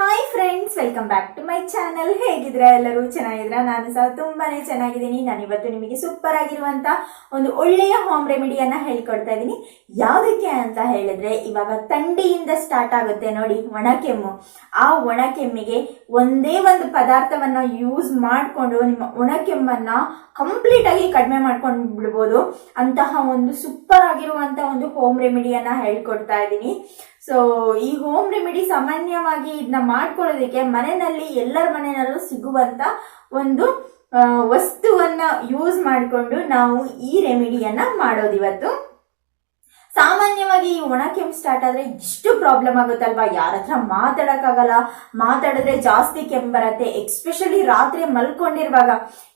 Hi friends, welcome back to my channel. ಹೇಗಿದ್ದೀರಾ? ಎಲ್ಲರೂ ಚೆನ್ನಾಗಿದ್ದೀರಾ? ನಾನು ಸಹ ತುಂಬಾನೇ ಚೆನ್ನಾಗಿದ್ದೀನಿ. ನಾನು ಇವತ್ತು ನಿಮಗೆ ಸೂಪರ್ ಆಗಿರುವಂತ ಒಂದು ಒಳ್ಳೆಯ ಹೋಮ್ ರೆಮಿಡಿಯನ್ನ ಹೇಳ್ಕೊಡ್ತಾ ಇದ್ದೀನಿ. ಯಾವುದಕ್ಕೆ ಅಂತ ಹೇಳಿದ್ರೆ, ಇವಾಗ ಥಂಡಿಯಿಂದ ಸ್ಟಾರ್ಟ್ ಆಗುತ್ತೆ ನೋಡಿ ಒಣಕೆಮ್ಮು. ಆ ಒಣಕೆಮ್ಮಿಗೆ ಒಂದೇ ಒಂದು ಪದಾರ್ಥವನ್ನ ಯೂಸ್ ಮಾಡಿಕೊಂಡು ನಿಮ್ಮ ಒಣಕೆಮ್ಮನ್ನ ಕಂಪ್ಲೀಟ್ ಆಗಿ ಕಡಿಮೆ ಮಾಡ್ಕೊಂಡು ಬಿಡ್ಬೋದು. ಅಂತಹ ಒಂದು ಸೂಪರ್ ಆಗಿರುವಂತ ಒಂದು ಹೋಮ್ ರೆಮಿಡಿಯನ್ನ ಹೇಳ್ಕೊಡ್ತಾ ಇದ್ದೀನಿ. ಸೊ ಈ ಹೋಮ್ ರೆಮಿಡಿ ಸಾಮಾನ್ಯವಾಗಿ ಇದನ್ನ ಮಾಡ್ಕೊಳ್ಳೋದಕ್ಕೆ ಮನೆಯಲ್ಲಿ ಎಲ್ಲರ ಮನೆಯಲ್ಲೂ ಸಿಗುವಂತ ಒಂದು ವಸ್ತುವನ್ನ ಯೂಸ್ ಮಾಡಿಕೊಂಡು ನಾವು ಈ ರೆಮಿಡಿಯನ್ನ ಮಾಡೋದು ಇವತ್ತು. ಸಾಮಾನ್ಯವಾಗಿ ಈ ಒಣ ಕೆಮ್ಮು ಸ್ಟಾರ್ಟ್ ಆದ್ರೆ ಇಷ್ಟು ಪ್ರಾಬ್ಲಮ್ ಆಗುತ್ತಲ್ವಾ, ಯಾರ ಹತ್ರ ಮಾತಾಡಕ್ಕಾಗಲ್ಲ, ಮಾತಾಡಿದ್ರೆ ಜಾಸ್ತಿ ಕೆಮ್ಮು ಬರುತ್ತೆ. ಎಕ್ಸ್ಪೆಷಲಿ ರಾತ್ರಿ ಮಲ್ಕೊಂಡಿರುವಾಗ,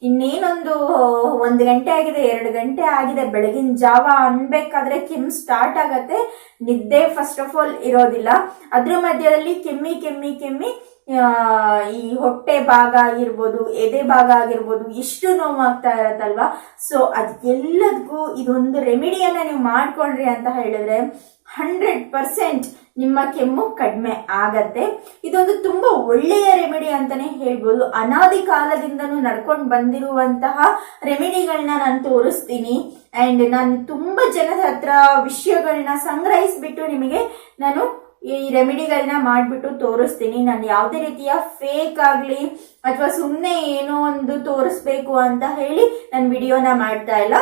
ಇನ್ನೇನೊಂದು 1 ಗಂಟೆ ಆಗಿದೆ, 2 ಗಂಟೆ ಆಗಿದೆ, ಬೆಳಗಿನ ಜಾವ ಅನ್ಬೇಕಾದ್ರೆ ಕೆಮ್ಮು ಸ್ಟಾರ್ಟ್ ಆಗತ್ತೆ. ನಿದ್ದೆ ಫಸ್ಟ್ ಆಫ್ ಆಲ್ ಇರೋದಿಲ್ಲ, ಅದ್ರ ಮಧ್ಯದಲ್ಲಿ ಕೆಮ್ಮಿ ಕೆಮ್ಮಿ ಕೆಮ್ಮಿ ಈ ಹೊಟ್ಟೆ ಭಾಗ ಆಗಿರ್ಬೋದು, ಎದೆ ಭಾಗ ಆಗಿರ್ಬೋದು, ಎಷ್ಟು ನೋವಾಗ್ತಾ ಇರತ್ತಲ್ವಾ. ಸೊ ಅದೆಲ್ಲದಕ್ಕೂ ಇದೊಂದು ರೆಮಿಡಿಯನ್ನ ನೀವು ಮಾಡ್ಕೊಂಡ್ರಿ ಅಂತ ಹೇಳಿದ್ರೆ 100% ನಿಮ್ಮ ಕೆಮ್ಮು ಕಡಿಮೆ ಆಗತ್ತೆ. ಇದೊಂದು ತುಂಬಾ ಒಳ್ಳೆಯ ರೆಮಿಡಿ ಅಂತಾನೆ ಹೇಳ್ಬೋದು. ಅನಾದಿ ಕಾಲದಿಂದನೂ ನಡ್ಕೊಂಡು ಬಂದಿರುವಂತಹ ರೆಮಿಡಿಗಳನ್ನ ನಾನು ತೋರಿಸ್ತೀನಿ. ಅಂಡ್ ನಾನು ತುಂಬಾ ಜನದ ಹತ್ರ ವಿಷಯಗಳನ್ನ ಸಂಗ್ರಹಿಸ್ಬಿಟ್ಟು ನಿಮಗೆ ನಾನು ಈ ರೆಮಿಡಿಗಳನ್ನ ಮಾಡ್ಬಿಟ್ಟು ತೋರಿಸ್ತೀನಿ. ನಾನು ಯಾವುದೇ ರೀತಿಯ ಫೇಕ್ ಆಗ್ಲಿ ಅಥವಾ ಸುಮ್ಮನೆ ಏನೋ ಒಂದು ತೋರಿಸ್ಬೇಕು ಅಂತ ಹೇಳಿ ನಾನು ವಿಡಿಯೋನ ಮಾಡ್ತಾ ಇಲ್ಲ.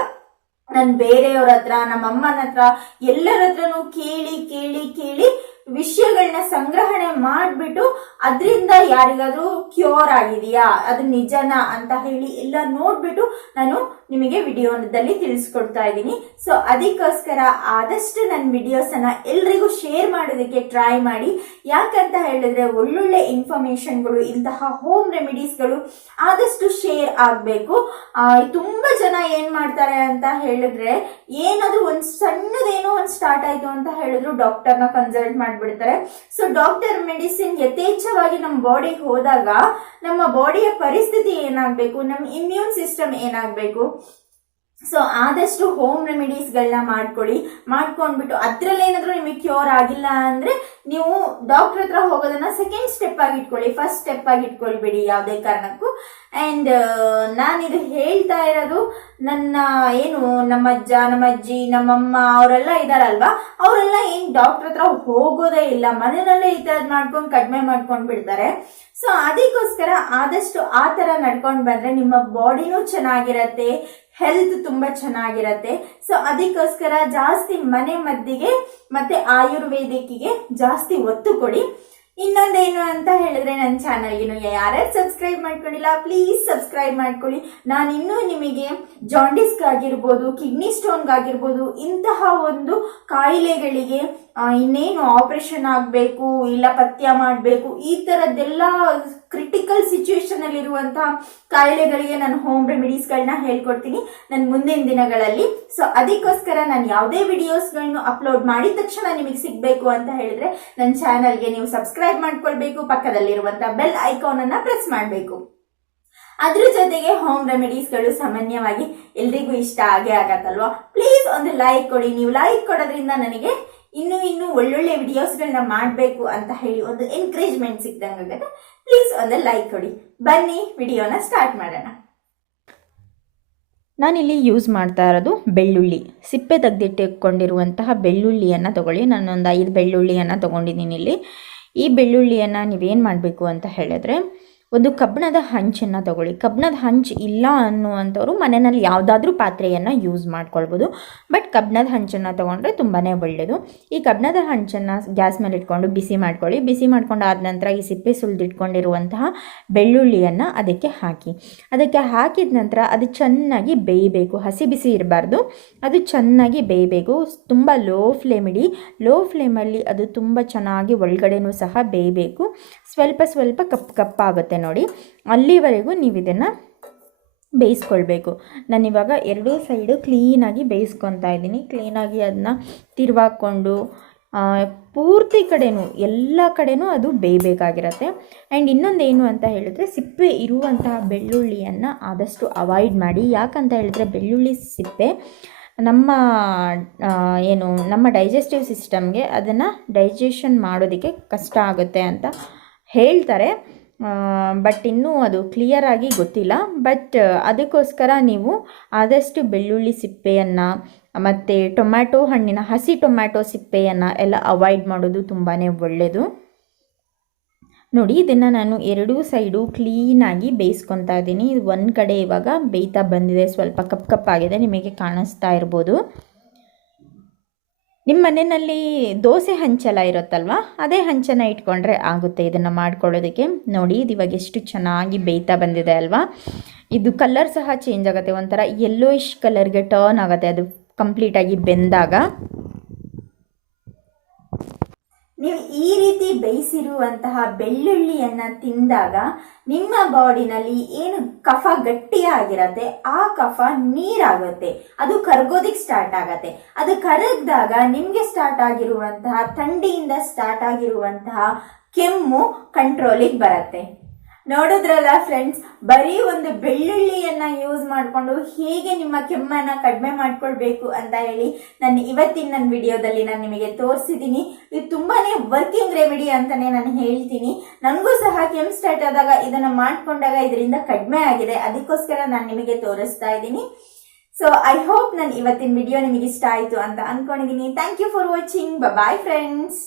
ನಾನು ಬೇರೆಯವ್ರ ಹತ್ರ, ನಮ್ಮ ಅಮ್ಮನ ಹತ್ರ, ಎಲ್ಲರ ಹತ್ರನೂ ಕೇಳಿ ಕೇಳಿ ಕೇಳಿ ವಿಷಯಗಳನ್ನ ಸಂಗ್ರಹಣೆ ಮಾಡ್ಬಿಟ್ಟು ಅದರಿಂದ ಯಾರಿಗಾದ್ರೂ ಕ್ಯೂರ್ ಆಗಿದೆಯಾ, ಅದು ನಿಜನಾ ಅಂತ ಹೇಳಿ ಎಲ್ಲ ನೋಡ್ಬಿಟ್ಟು ನಾನು ನಿಮಗೆ ವಿಡಿಯೋದಲ್ಲಿ ತಿಳಿಸ್ಕೊಡ್ತಾ ಇದ್ದೀನಿ. ಸೊ ಅದಕ್ಕೋಸ್ಕರ ಆದಷ್ಟು ನನ್ನ ವಿಡಿಯೋಸ್ ಅನ್ನ ಎಲ್ರಿಗೂ ಶೇರ್ ಮಾಡೋದಕ್ಕೆ ಟ್ರೈ ಮಾಡಿ. ಯಾಕಂತ ಹೇಳಿದ್ರೆ ಒಳ್ಳೊಳ್ಳೆ ಇನ್ಫಾರ್ಮೇಶನ್ಗಳು, ಇಂತಹ ಹೋಮ್ ರೆಮಿಡೀಸ್ಗಳು ಆದಷ್ಟು ಶೇರ್ ಆಗಬೇಕು. ತುಂಬಾ ಜನ ಏನ್ ಮಾಡ್ತಾರೆ ಅಂತ ಹೇಳಿದ್ರೆ, ಏನಾದ್ರೂ ಒಂದು ಸಣ್ಣದೇನೋ ಒಂದು ಸ್ಟಾರ್ಟ್ ಆಯ್ತು ಅಂತ ಹೇಳಿದ್ರು ಡಾಕ್ಟರ್ನ ಕನ್ಸಲ್ಟ್ ಮಾಡ್ಬಿಡ್ತಾರೆ. ಸೊ ಡಾಕ್ಟರ್ ಮೆಡಿಸಿನ್ ಯಥೇಚ್ಛವಾಗಿ ನಮ್ಮ ಬಾಡಿಗೆ ಹೋದಾಗ ನಮ್ಮ ಬಾಡಿಯ ಪರಿಸ್ಥಿತಿ ಏನಾಗಬೇಕು, ನಮ್ಮ ಇಮ್ಯೂನ್ ಸಿಸ್ಟಮ್ ಏನಾಗಬೇಕು. ಸೊ ಆದಷ್ಟು ಹೋಮ್ ರೆಮಿಡೀಸ್ಗಳನ್ನ ಮಾಡ್ಕೊಂಡ್ಬಿಟ್ಟು ಅದ್ರಲ್ಲಿ ಏನಾದ್ರೂ ನಿಮಗೆ ಕ್ಯೂರ್ ಆಗಿಲ್ಲ ಅಂದ್ರೆ ನೀವು ಡಾಕ್ಟರ್ ಹತ್ರ ಹೋಗೋದನ್ನ ಸೆಕೆಂಡ್ ಸ್ಟೆಪ್ ಆಗಿ ಇಟ್ಕೊಳ್ಳಿ, ಫಸ್ಟ್ ಸ್ಟೆಪ್ ಆಗಿ ಇಟ್ಕೊಳ್ಬೇಡಿ ಯಾವುದೇ ಕಾರಣಕ್ಕೂ. ಅಂಡ್ ನಾನಿದು ಹೇಳ್ತಾ ಇರೋದು ನನ್ನ ನಮ್ಮ ಅಜ್ಜ, ನಮ್ಮ ಅಜ್ಜಿ, ನಮ್ಮಮ್ಮ ಅವರೆಲ್ಲ ಇದಾರಲ್ವಾ, ಅವರೆಲ್ಲ ಏನ್ ಡಾಕ್ಟರ್ ಹತ್ರ ಹೋಗೋದೇ ಇಲ್ಲ, ಮನೆಯಲ್ಲೇ ಈ ತರದ್ ಮಾಡ್ಕೊಂಡು ಕಡಿಮೆ ಮಾಡ್ಕೊಂಡ್ ಬಿಡ್ತಾರೆ. ಸೊ ಅದಕ್ಕೋಸ್ಕರ ಆದಷ್ಟು ಆ ತರ ನಡ್ಕೊಂಡ್ ಬಂದ್ರೆ ನಿಮ್ಮ ಬಾಡಿನೂ ಚೆನ್ನಾಗಿರತ್ತೆ, ಹೆಲ್ತ್ ತುಂಬಾ ಚೆನ್ನಾಗಿರತ್ತೆ. ಸೊ ಅದಕ್ಕೋಸ್ಕರ ಜಾಸ್ತಿ ಮನೆ ಮದ್ದಿಗೆ ಮತ್ತೆ ಆಯುರ್ವೇದಿಕ್ಕಿಗೆ ಜಾಸ್ತಿ ಒತ್ತು ಕೊಡಿ. ಇನ್ನೊಂದೇನು ಅಂತ ಹೇಳಿದ್ರೆ, ನನ್ನ ಚಾನಲ್ಗೆ ಯಾರ್ಯಾರು ಸಬ್ಸ್ಕ್ರೈಬ್ ಮಾಡ್ಕೊಂಡಿಲ್ಲ ಪ್ಲೀಸ್ ಸಬ್ಸ್ಕ್ರೈಬ್ ಮಾಡ್ಕೊಳ್ಳಿ. ನಾನಿನ್ನೂ ನಿಮಗೆ ಜಾಂಡಿಸ್ಗಾಗಿರ್ಬೋದು, ಕಿಡ್ನಿ ಸ್ಟೋನ್ಗಾಗಿರ್ಬೋದು, ಇಂತಹ ಒಂದು ಕಾಯಿಲೆಗಳಿಗೆ ಇನ್ನೇನು ಆಪರೇಷನ್ ಆಗಬೇಕು ಇಲ್ಲ ಪಥ್ಯ ಮಾಡಬೇಕು, ಈ ತರದ್ದೆಲ್ಲ ಕ್ರಿಟಿಕಲ್ ಸಿಚುವೇಶನ್ ಅಲ್ಲಿ ಇರುವಂತಹ ಕಾಯಿಲೆಗಳಿಗೆ ನಾನು ಹೋಮ್ ರೆಮಿಡೀಸ್ಗಳನ್ನ ಹೇಳ್ಕೊಡ್ತೀನಿ ನನ್ನ ಮುಂದಿನ ದಿನಗಳಲ್ಲಿ. ಸೊ ಅದಕ್ಕೋಸ್ಕರ ನಾನು ಯಾವುದೇ ವಿಡಿಯೋಸ್ಗಳನ್ನು ಅಪ್ಲೋಡ್ ಮಾಡಿದ ತಕ್ಷಣ ನಿಮಗೆ ಸಿಗ್ಬೇಕು ಅಂತ ಹೇಳಿದ್ರೆ ನನ್ನ ಚಾನಲ್ಗೆ ನೀವು ಸಬ್ಸ್ಕ್ರೈಬ್ ಮಾಡ್ಕೊಳ್ಬೇಕು, ಪಕ್ಕದಲ್ಲಿರುವಂತಹ ಬೆಲ್ ಐಕಾನ್ ಅನ್ನ ಪ್ರೆಸ್ ಮಾಡಬೇಕು. ಅದ್ರ ಜೊತೆಗೆ ಹೋಮ್ ರೆಮಿಡೀಸ್ಗಳು ಸಾಮಾನ್ಯವಾಗಿ ಎಲ್ರಿಗೂ ಇಷ್ಟ ಆಗೇ ಆಗತ್ತಲ್ವಾ. ಪ್ಲೀಸ್ ಒಂದು ಲೈಕ್ ಕೊಡಿ. ನೀವು ಲೈಕ್ ಕೊಡೋದ್ರಿಂದ ನನಗೆ ಇನ್ನು ಒಳ್ಳೊಳ್ಳೆ ವಿಡಿಯೋಸ್ಗಳನ್ನ ಮಾಡಬೇಕು ಅಂತ ಹೇಳಿ ಒಂದು ಎನ್ಕರೇಜ್ಮೆಂಟ್ ಸಿಕ್ದಂಗಾಗತ್ತೆ. ಪ್ಲೀಸ್ ಒಂದು ಲೈಕ್ ಕೊಡಿ. ಬನ್ನಿ ವಿಡಿಯೋನ ಸ್ಟಾರ್ಟ್ ಮಾಡೋಣ. ನಾನಿಲ್ಲಿ ಯೂಸ್ ಮಾಡ್ತಾ ಇರೋದು ಬೆಳ್ಳುಳ್ಳಿ, ಸಿಪ್ಪೆ ತೆಗೆದಿಟ್ಟುಕೊಂಡಿರುವಂತಹ ಬೆಳ್ಳುಳ್ಳಿಯನ್ನು ತಗೊಳ್ಳಿ. ನಾನೊಂದು 5 ಬೆಳ್ಳುಳ್ಳಿಯನ್ನು ತೊಗೊಂಡಿದ್ದೀನಿ ಇಲ್ಲಿ. ಈ ಬೆಳ್ಳುಳ್ಳಿಯನ್ನು ನೀವೇನು ಮಾಡಬೇಕು ಅಂತ ಹೇಳಿದ್ರೆ, ಒಂದು ಕಬ್ಬಿಣದ ಹಂಚನ್ನು ತಗೊಳ್ಳಿ. ಕಬ್ಬಿಣದ ಹಂಚು ಇಲ್ಲ ಅನ್ನುವಂಥವ್ರು ಮನೆಯಲ್ಲಿ ಯಾವುದಾದ್ರೂ ಪಾತ್ರೆಯನ್ನು ಯೂಸ್ ಮಾಡ್ಕೊಳ್ಬೋದು, ಬಟ್ ಕಬ್ಬಿಣದ ಹಂಚನ್ನು ತೊಗೊಂಡ್ರೆ ತುಂಬಾ ಒಳ್ಳೆಯದು. ಈ ಕಬ್ಬಿಣದ ಹಂಚನ್ನು ಗ್ಯಾಸ್ ಮೇಲೆ ಇಟ್ಕೊಂಡು ಬಿಸಿ ಮಾಡ್ಕೊಳ್ಳಿ. ಬಿಸಿ ಮಾಡ್ಕೊಂಡು ಆದ ನಂತರ ಈ ಸಿಪ್ಪೆ ಸುಲಿದಿಟ್ಕೊಂಡಿರುವಂತಹ ಬೆಳ್ಳುಳ್ಳಿಯನ್ನು ಅದಕ್ಕೆ ಹಾಕಿ. ಅದಕ್ಕೆ ಹಾಕಿದ ನಂತರ ಅದು ಚೆನ್ನಾಗಿ ಬೇಯಬೇಕು, ಹಸಿ ಬಿಸಿ ಇರಬಾರ್ದು, ಅದು ಚೆನ್ನಾಗಿ ಬೇಯಬೇಕು. ತುಂಬ ಲೋ ಫ್ಲೇಮಲ್ಲಿ ಅದು ತುಂಬ ಚೆನ್ನಾಗಿ ಒಳಗಡೆನೂ ಸಹ ಬೇಯಬೇಕು. ಸ್ವಲ್ಪ ಕಪ್ಪಾಗುತ್ತೆ ನೋಡಿ, ಅಲ್ಲಿವರೆಗೂ ನೀವು ಇದನ್ನು ಬೇಯಿಸ್ಕೊಳ್ಬೇಕು. ನಾನಿವಾಗ 2 ಸೈಡು ಕ್ಲೀನಾಗಿ ಬೇಯಿಸ್ಕೊತಾ ಇದ್ದೀನಿ. ಕ್ಲೀನಾಗಿ ಅದನ್ನ ತಿರುವಾಕೊಂಡು ಪೂರ್ತಿ ಕಡೆನೂ ಎಲ್ಲ ಕಡೆನೂ ಅದು ಬೇಯಬೇಕಾಗಿರುತ್ತೆ. ಆ್ಯಂಡ್ ಇನ್ನೊಂದೇನು ಅಂತ ಹೇಳಿದ್ರೆ, ಸಿಪ್ಪೆ ಇರುವಂತಹ ಬೆಳ್ಳುಳ್ಳಿಯನ್ನು ಆದಷ್ಟು ಅವಾಯ್ಡ್ ಮಾಡಿ. ಯಾಕಂತ ಹೇಳಿದ್ರೆ ಬೆಳ್ಳುಳ್ಳಿ ಸಿಪ್ಪೆ ನಮ್ಮ ಡೈಜೆಸ್ಟಿವ್ ಸಿಸ್ಟಮ್ಗೆ ಅದನ್ನು ಡೈಜೆಷನ್ ಮಾಡೋದಕ್ಕೆ ಕಷ್ಟ ಆಗುತ್ತೆ ಅಂತ ಹೇಳ್ತಾರೆ, ಬಟ್ ಇನ್ನೂ ಅದು ಕ್ಲಿಯರಾಗಿ ಗೊತ್ತಿಲ್ಲ. ಬಟ್ ಅದಕ್ಕೋಸ್ಕರ ನೀವು ಆದಷ್ಟು ಬೆಳ್ಳುಳ್ಳಿ ಸಿಪ್ಪೆಯನ್ನು ಮತ್ತು ಟೊಮ್ಯಾಟೊ ಹಣ್ಣಿನ ಹಸಿ ಟೊಮ್ಯಾಟೊ ಸಿಪ್ಪೆಯನ್ನು ಎಲ್ಲ ಅವಾಯ್ಡ್ ಮಾಡೋದು ತುಂಬಾ ಒಳ್ಳೆಯದು. ನೋಡಿ, ಇದನ್ನು ನಾನು ಎರಡೂ ಸೈಡು ಕ್ಲೀನಾಗಿ ಬೇಯಿಸ್ಕೊತಾ ಇದ್ದೀನಿ. ಇದು ಒಂದು ಕಡೆ ಇವಾಗ ಬೇಯ್ತಾ ಬಂದಿದೆ, ಸ್ವಲ್ಪ ಕಪ್ಪಾಗಿದೆ, ನಿಮಗೆ ಕಾಣಿಸ್ತಾ ಇರ್ಬೋದು. ನಿಮ್ಮ ಮನೆಯಲ್ಲಿ ದೋಸೆ ಹಂಚೆಲ್ಲ ಇರುತ್ತಲ್ವ, ಅದೇ ಹಂಚನ್ನು ಇಟ್ಕೊಂಡ್ರೆ ಆಗುತ್ತೆ ಇದನ್ನು ಮಾಡ್ಕೊಳ್ಳೋದಕ್ಕೆ. ನೋಡಿ, ಇದು ಇವಾಗ ಎಷ್ಟು ಚೆನ್ನಾಗಿ ಬೇಯ್ತಾ ಬಂದಿದೆ ಅಲ್ವಾ. ಇದು ಕಲರ್ ಸಹ ಚೇಂಜ್ ಆಗುತ್ತೆ, ಒಂಥರ ಯೆಲ್ಲೋಯಿಶ್ ಕಲರ್ಗೆ ಟರ್ನ್ ಆಗುತ್ತೆ ಅದು ಕಂಪ್ಲೀಟಾಗಿ ಬೆಂದಾಗ. ನೀವು ಈ ರೀತಿ ಬೇಯಿಸಿರುವಂತಹ ಬೆಳ್ಳುಳ್ಳಿಯನ್ನು ತಿಂದಾಗ ನಿಮ್ಮ ಬಾಡಿನಲ್ಲಿ ಏನು ಕಫ ಗಟ್ಟಿಯಾಗಿರತ್ತೆ ಆ ಕಫ ನೀರಾಗುತ್ತೆ, ಅದು ಕರಗೋದಿಕ್ ಸ್ಟಾರ್ಟ್ ಆಗತ್ತೆ. ಅದು ಕರಗ್ದಾಗ ನಿಮಗೆ ಸ್ಟಾರ್ಟ್ ಆಗಿರುವಂತಹ ಥಂಡಿಯಿಂದ ಸ್ಟಾರ್ಟ್ ಆಗಿರುವಂತಹ ಕೆಮ್ಮು ಕಂಟ್ರೋಲಿಗೆ ಬರುತ್ತೆ. ನೋಡಿದ್ರಲ್ಲ ಫ್ರೆಂಡ್ಸ್, ಬರೀ ಒಂದು ಬೆಳ್ಳುಳ್ಳಿಯನ್ನ ಯೂಸ್ ಮಾಡಿಕೊಂಡು ಹೇಗೆ ನಿಮ್ಮ ಕೆಮ್ಮನ್ನ ಕಡಿಮೆ ಮಾಡ್ಕೊಳ್ಬೇಕು ಅಂತ ಹೇಳಿ ಇವತ್ತಿನ ನನ್ನ ವಿಡಿಯೋದಲ್ಲಿ ನಾನು ನಿಮಗೆ ತೋರಿಸಿದ್ದೀನಿ. ಇದು ತುಂಬಾನೇ ವರ್ಕಿಂಗ್ ರೆಮಿಡಿ ಅಂತಾನೆ ನಾನು ಹೇಳ್ತೀನಿ. ನನಗೂ ಸಹ ಕೆಮ್ಮು ಸ್ಟಾರ್ಟ್ ಆದಾಗ ಇದನ್ನ ಮಾಡ್ಕೊಂಡಾಗ ಇದರಿಂದ ಕಡಿಮೆ ಆಗಿದೆ, ಅದಕ್ಕೋಸ್ಕರ ನಾನು ನಿಮಗೆ ತೋರಿಸ್ತಾ ಇದ್ದೀನಿ. ಸೊ ಐ ಹೋಪ್ ನನ್ನ ಇವತ್ತಿನ ವಿಡಿಯೋ ನಿಮಗೆ ಇಷ್ಟ ಆಯ್ತು ಅಂತ ಅನ್ಕೊಂಡಿದ್ದೀನಿ. Thank you for watching. Bye friends.